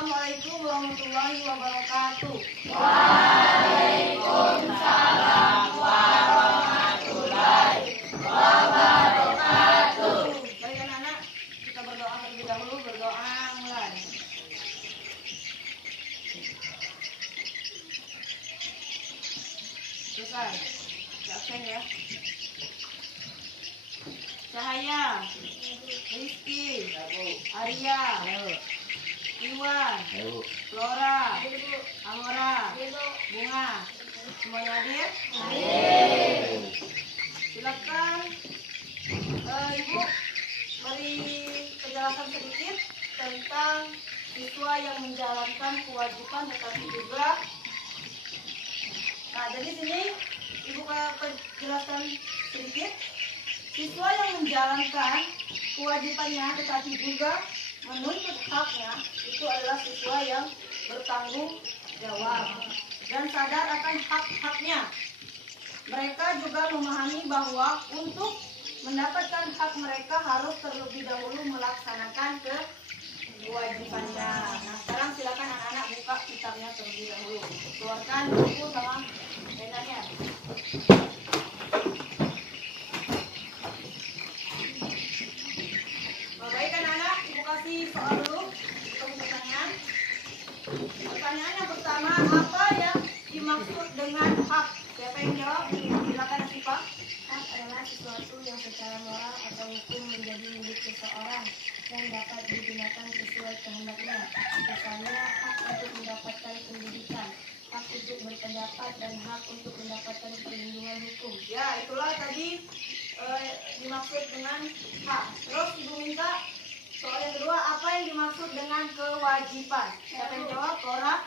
Assalamualaikum warahmatullahi wabarakatuh. Waalaikumsalam warahmatullahi wabarakatuh. Baik anak-anak, kita berdoa terlebih dahulu. Berdoa mulai. Selesai. Absen ya. Cahaya, Rizky, Arya, Iwan, Flora, Amora, Bunga, semuanya hadir? Silakan Ibu beri penjelasan sedikit tentang siswa yang menjalankan kewajiban tetapi juga. Nah, jadi sini Ibu penjelasan sedikit. Siswa yang menjalankan kewajibannya tetapi juga menuntut haknya itu adalah siswa yang bertanggung jawab dan sadar akan hak-haknya. Mereka juga memahami bahwa untuk mendapatkan hak mereka harus terlebih dahulu melaksanakan kewajibannya. Nah, sekarang silakan anak-anak buka kitabnya terlebih dahulu. Keluarkan buku sama penanya. Baik anak-anak, Ibu kasih soal dulu untuk pertanyaan. Pertanyaan yang pertama, apa yang dimaksud dengan hak? Siapa yang jawab? Silakan Asifa. Hak adalah sesuatu yang secara moral atau hukum menjadi milik seseorang yang dapat digunakan sesuai kehendaknya. Misalnya, hak untuk mendapatkan pendidikan, hak untuk berpendapat, dan hak untuk mendapatkan perlindungan hukum. Ya, itulah tadi dimaksud dengan hak. Terus Ibu minta soal yang kedua, apa yang dimaksud dengan kewajiban? Siapa yang jawab? Flora.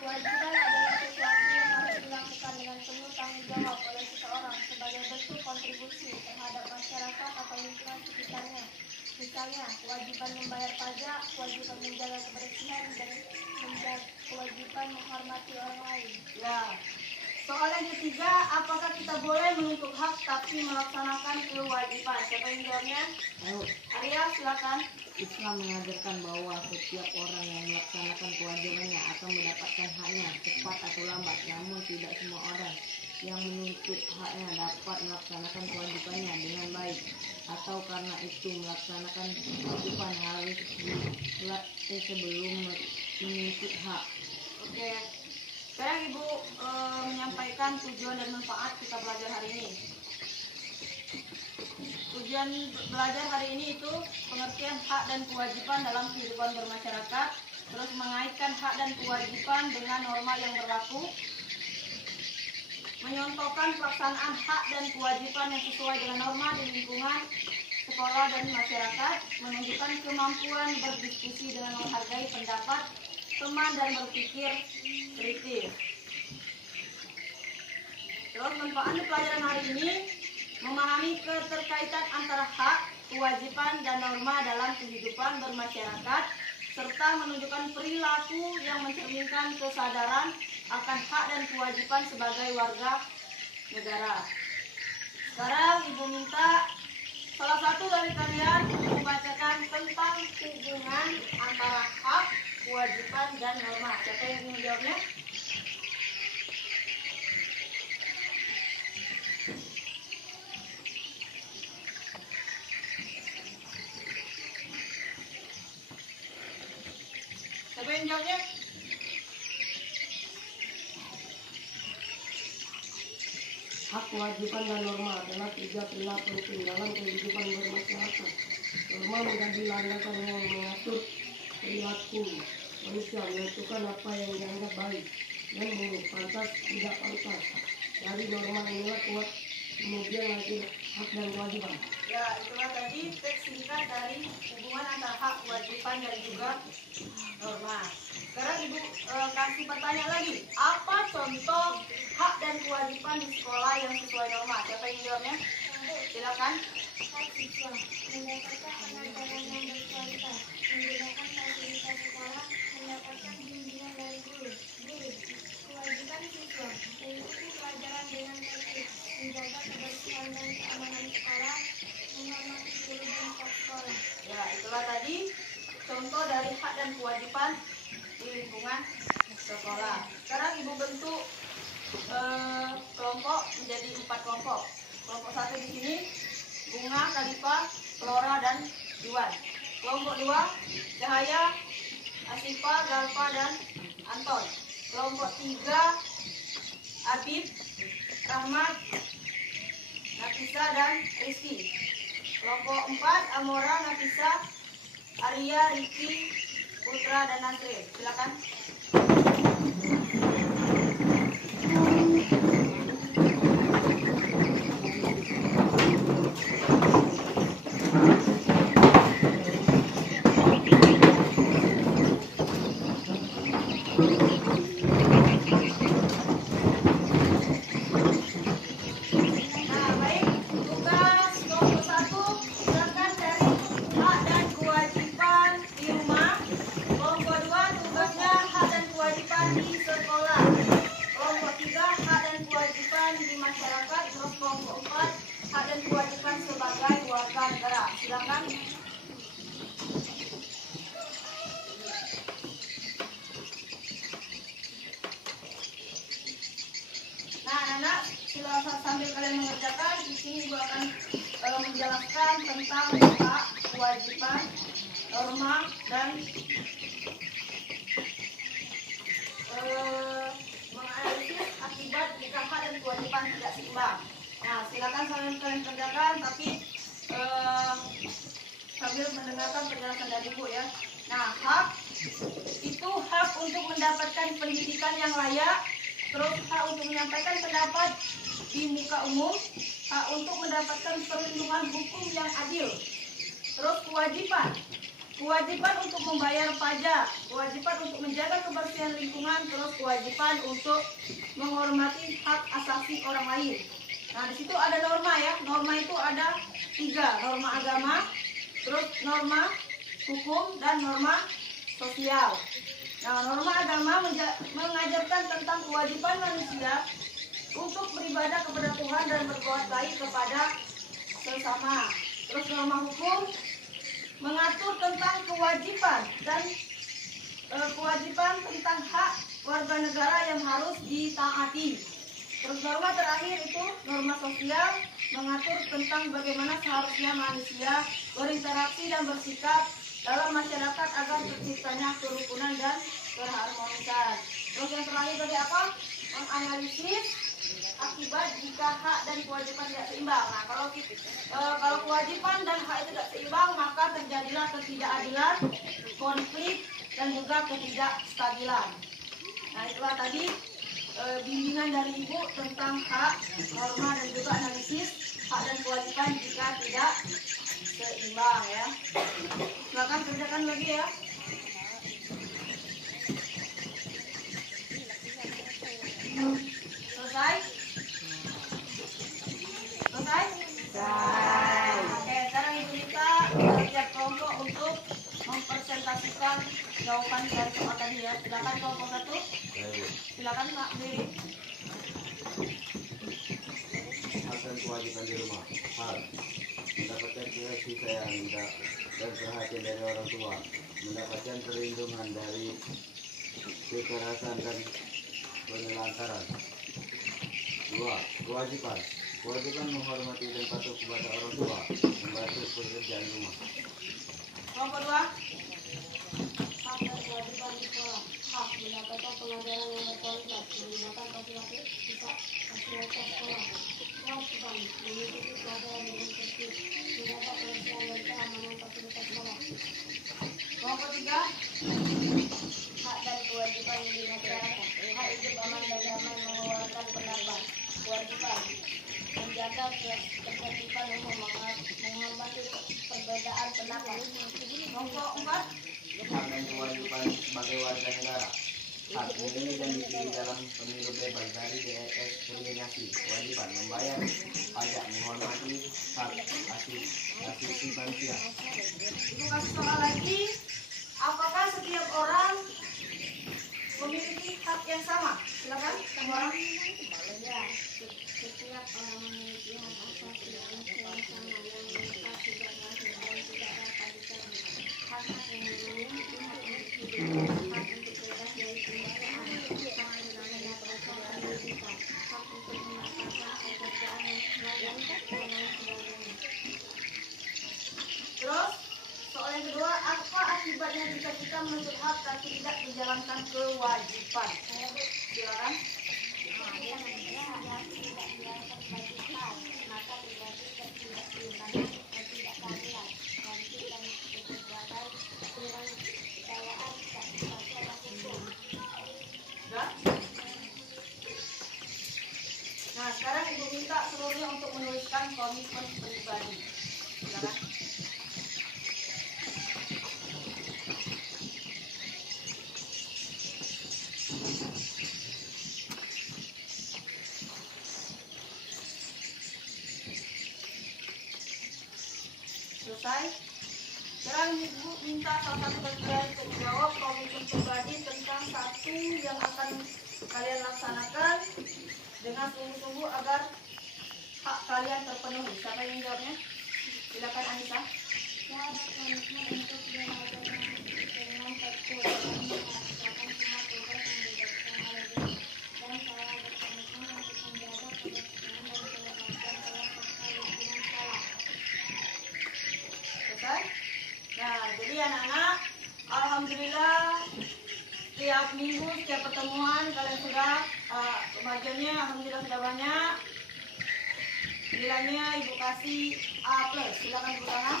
Kewajiban adalah sesuatu yang harus dilakukan dengan penuh tanggung jawab oleh seseorang sebagai bentuk kontribusi terhadap masyarakat atau lingkungan sekitarnya. Misalnya, kewajiban membayar pajak, kewajiban menjaga kebersihan, dan kewajiban menghormati orang lain. Ya. Soal yang ketiga, apakah kita boleh menuntut hak tapi melaksanakan kewajiban? Siapa yang jawabnya? Arya, silakan. Islam mengajarkan bahwa setiap orang yang melaksanakan kewajibannya akan mendapatkan haknya cepat atau lambat. Namun tidak semua orang yang menuntut haknya dapat melaksanakan kewajibannya dengan baik, atau karena itu melaksanakan kewajiban harus dilatih sebelum menuntut hak. Oke. Sekarang Ibu menyampaikan tujuan dan manfaat kita belajar hari ini. Tujuan belajar hari ini itu pengertian hak dan kewajiban dalam kehidupan bermasyarakat, terus mengaitkan hak dan kewajiban dengan norma yang berlaku, menyontohkan pelaksanaan hak dan kewajiban yang sesuai dengan norma di lingkungan sekolah dan masyarakat, menunjukkan kemampuan berdiskusi dengan menghargai pendapat teman dan berpikir kritis. Terus manfaat pelajaran hari ini memahami keterkaitan antara hak, kewajiban, dan norma dalam kehidupan bermasyarakat, serta menunjukkan perilaku yang mencerminkan kesadaran akan hak dan kewajiban sebagai warga negara. Sekarang Ibu minta salah satu dari kalian membacakan tentang hubungan antara hak, kewajiban, dan norma. Siapa yang ingin jawabnya? Siapa yang jawabnya? Hak, kewajiban, dan norma adalah tiga pilar penting dalam kehidupan bermasyarakat. Norma menjadi landasan yang mengatur perilaku manusia, menentukan apa yang dianggap baik dan buruk, pantas, tidak pantas. Dari norma inilah kuat kemudian lagi hak dan kewajiban. Ya, itulah tadi teks singkat dari hubungan antara hak, kewajiban, dan juga norma. Sekarang Ibu kasih pertanyaan lagi. Apa contoh hak dan kewajiban di sekolah yang sesuai norma? Siapa yang jawabnya? Silakan. Hak siswa mendapatkan pengajaran yang berkualitas, menggunakan fasilitas sekolah, mendapatkan bimbingan dari guru. Kewajiban siswa mengikuti pelajaran dengan tertib, menjaga kebersihan dan keamanan sekolah, menghormati guru dan staf sekolah. Ya, itulah tadi contoh dari hak dan kewajiban kewajiban di lingkungan sekolah. Sekarang Ibu bentuk kelompok menjadi 4 kelompok. Kelompok 1 di sini Bunga, Khalifa, Flora, dan Iwan. Kelompok 2 Cahaya, Asifa, Galva, dan Anton. Kelompok 3 Abib, Rahmat, Nafisa, dan Rizky. Kelompok 4 Amora, Nafisa, Arya, Riki, Putra, dan Nasri. Silakan. Nah, baik. Tugas kelompok 1 silakan cari hak dan kewajiban di rumah. Kelompok 2 tugasnya hak dan kewajiban di sekolah. Kelompok 3 hak dan kewajiban di masyarakat. Terus kelompok 4 hak dan kewajiban sebagai warga negara. Silakan. Nah, anak-anak, silakan sambil kalian mengerjakan. Di sini Ibu akan menjelaskan tentang hak, kewajiban, norma, dan menganalisis akibat jika hak dan kewajiban tidak seimbang. Nah, silakan sambil kalian kerjakan, tapi sambil mendengarkan penjelasan dari Ibu ya. Nah, hak itu hak untuk mendapatkan pendidikan yang layak. Terus hak untuk menyampaikan pendapat di muka umum, hak untuk mendapatkan perlindungan hukum yang adil. Terus kewajiban untuk membayar pajak, kewajiban untuk menjaga kebersihan lingkungan, terus kewajiban untuk menghormati hak asasi orang lain. Nah, di situ ada norma ya. Norma itu ada 3, norma agama, terus norma hukum, dan norma sosial. Nah, norma agama mengajarkan tentang kewajiban manusia untuk beribadah kepada Tuhan dan berbuat baik kepada sesama. Terus norma hukum mengatur tentang kewajiban dan kewajiban tentang hak warga negara yang harus ditaati. Terus norma terakhir itu norma sosial mengatur tentang bagaimana seharusnya manusia berinteraksi dan bersikap dalam masyarakat agar terciptanya kerukunan dan keharmonisan. Terus yang terakhir tadi apa? Menganalisis akibat jika hak dan kewajiban tidak seimbang. Nah, kalau kewajiban dan hak itu tidak seimbang, maka terjadilah ketidakadilan, konflik, dan juga ketidakstabilan. Nah, itulah tadi bimbingan dari Ibu tentang hak, norma, dan juga analisis hak dan kewajiban jika tidak seimbang ya. Silakan kerjakan lagi ya. Selesai? Selesai? Selesai. Oke, sekarang Ibu minta tiap kelompok untuk mempresentasikan jawaban dari soal tadi ya. Silakan kelompok 1. Silakan Pak Beri. Hak dan kewajiban di rumah. Hak mendapatkan kasih sayang dan perhatian dari orang tua, mendapatkan perlindungan dari kekerasan dan penelantaran. 2. Kewajiban menghormati dan patuh kepada orang tua, membantu pekerjaan rumah. Kelompok 2. Hak dan kewajiban di sekolah. Hak mendapatkan pengajaran yang berkualitas menggunakan fasilitas sekolah. Kewajiban mengikuti pelajaran dengan tertib, menjaga kebersihan dan keamanan fasilitas sekolah. Kelompok 3. Hak dan kewajiban di masyarakat. Hak hidup aman dan damai mengeluarkan pendapat. Kewajiban menjaga ketertiban umum, menghormati perbedaan pendapat. Kelompok 4. Hak dan kewajiban sebagai warga negara. Hak memilih dan dipilih dalam pemilu bebas dari diskriminasi. Kewajiban membayar pajak, menghormati hak asasi manusia. Ibu kasih soal lagi. Apakah setiap orang memiliki hak yang sama? Silakan semua orang. Ya, setiap orang memiliki hak asasi manusia yang sama yang lepas tidak lahir dan tidak dapat dicabut. Hak-hak yang memiliki hak individu menuntut hak tapi tidak menjalankan kewajiban. Silakan. Dia menilai tidak dilakukan kewajiban, maka terjadi ketidakseimbangan dan ketidakkeadilan. Nanti dan berbagai kurang kepercayaan tak dipakai hukum. Sudah? Nah, sekarang Ibu minta seluruhnya untuk menuliskan komitmen pribadi. Silakan. Selesai. Sekarang Ibu minta salah satu bagian untuk menjawab komitmen pribadi tentang satu yang akan kalian laksanakan dengan sungguh-sungguh agar hak kalian terpenuhi. Siapa yang jawabnya? Silakan Anissa. Saya berkomitmen untuk belajar dengan tekun dan melaksanakan semua tugas yang diberikan oleh Guru. Dan saya berkomitmen untuk menjaga kebersihan dan kelembagaan kelas serta lingkungan sekolah. Selesai? Nah, jadi anak-anak, alhamdulillah setiap minggu, setiap pertemuan kalian sudah kemajuannya alhamdulillah sudah banyak. Nilainya Ibu kasih A+. Silakan Bu Tana.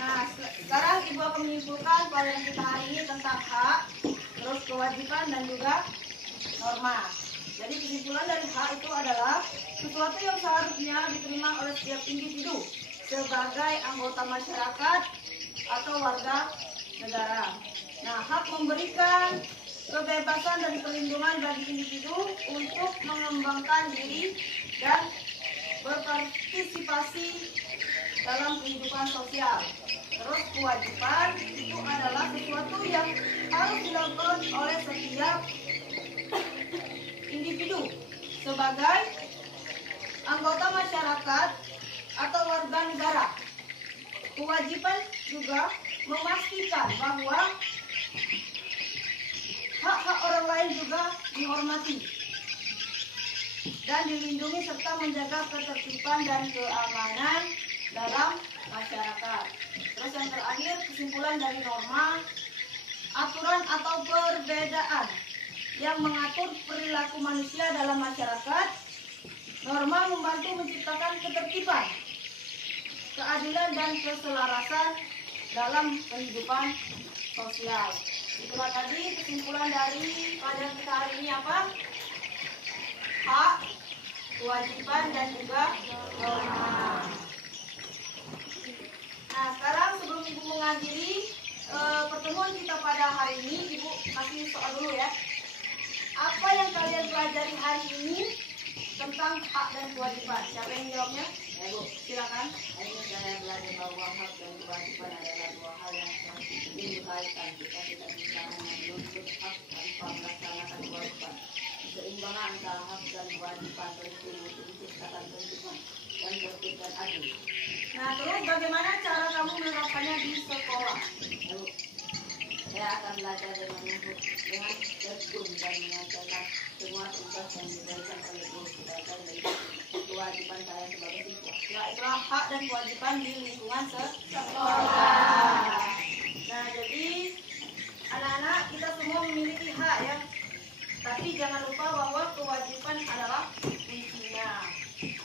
Nah, sekarang Ibu akan menyimpulkan pelajaran kita hari ini tentang hak, terus kewajiban dan juga norma. Jadi kesimpulan dari hak itu adalah sesuatu yang seharusnya diterima oleh setiap individu sebagai anggota masyarakat atau warga negara. Nah, hak memberikan kebebasan dan perlindungan bagi individu untuk mengembangkan diri dan berpartisipasi dalam kehidupan sosial. Terus kewajiban itu adalah sesuatu yang harus dilakukan oleh setiap individu sebagai anggota masyarakat atau warga negara. Kewajiban juga memastikan bahwa hak-hak orang lain juga dihormati dan dilindungi serta menjaga ketertiban dan keamanan dalam masyarakat. Terus yang terakhir, kesimpulan dari norma, aturan atau perbedaan yang mengatur perilaku manusia dalam masyarakat. Norma membantu menciptakan ketertiban, keadilan dan keselarasan dalam kehidupan sosial. Itulah tadi kesimpulan dari pelajaran kita hari ini apa? Hak, kewajiban dan juga norma. Nah, sekarang sebelum Ibu mengakhiri pertemuan kita pada hari ini, Ibu kasih soal dulu ya. Apa yang kalian pelajari hari ini tentang hak dan kewajiban? Siapa yang jawabnya? Ya, Bu, silakan. Hari ini saya belajar bahwa hak dan kewajiban adalah dua hal yang penting berkaitan. Kita tidak bisa hanya menuntut hak tanpa melaksanakan kewajiban. Keseimbangan antara hak dan kewajiban penting untuk menciptakan kehidupan dan tertib dan adil. Nah, terus bagaimana cara kamu menerapkannya di sekolah? Lalu, saya akan belajar dengan tekun dan menyelesaikan semua tugas yang diberikan oleh guru sebagai kewajiban saya sebagai siswa. Ya, itulah hak dan kewajiban di lingkungan sekolah. Nah, jadi anak-anak kita semua memiliki hak ya. Tapi jangan lupa bahwa kewajiban adalah kuncinya.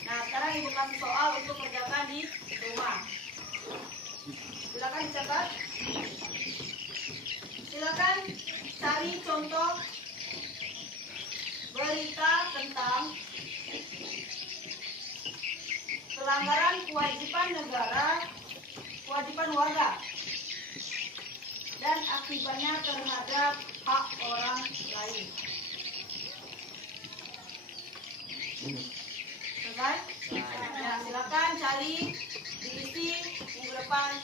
Nah, sekarang Ibu kasih soal untuk kerjakan di rumah. Silakan dicatat. Silakan cari contoh berita tentang pelanggaran kewajiban negara, kewajiban warga, dan akibatnya terhadap hak orang lain. Selesai? Ya, silakan cari, diisi minggu depan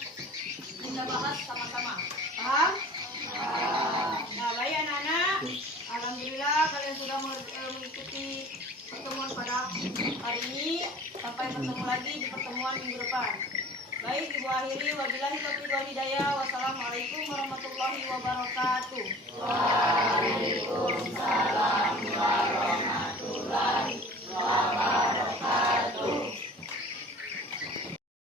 kita bahas sama-sama. Paham? Nah, baik anak-anak. Alhamdulillah kalian sudah mengikuti pertemuan pada hari ini. Sampai bertemu lagi di pertemuan minggu depan. Baik, Ibu akhiri. Wabillahi taufiq wal hidayah. Wassalamualaikum warahmatullahi wabarakatuh. Waalaikumsalam.